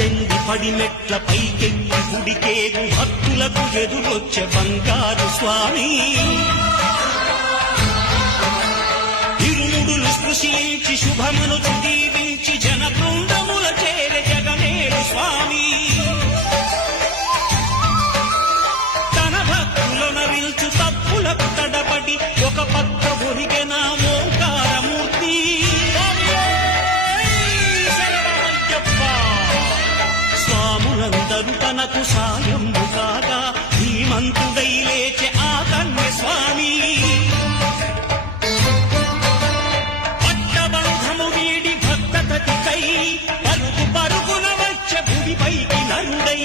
పద్దెంది పడిమెట్ల పైకెక్కి గుడికేగు భక్తులకు ఎదురొచ్చే బంగారు స్వామి ఇరుముడులు స్పృశించి శుభమును దీవించి జన బృందముల చేరే జగనేడు స్వామి తన భక్తులను విల్చు తప్పులకు తడబడి ఒక పక్క ఒరిగెన ఓంకారమూర్తి స్వాములందరూ తనకు సాయంబు కాగా ధీమంతుడై లేచే ఆ కన్య స్వామి పట్టబంధము వీడి భక్తతతికై పరుగు పరుగున వచ్చే భూమిపైకి నరుడై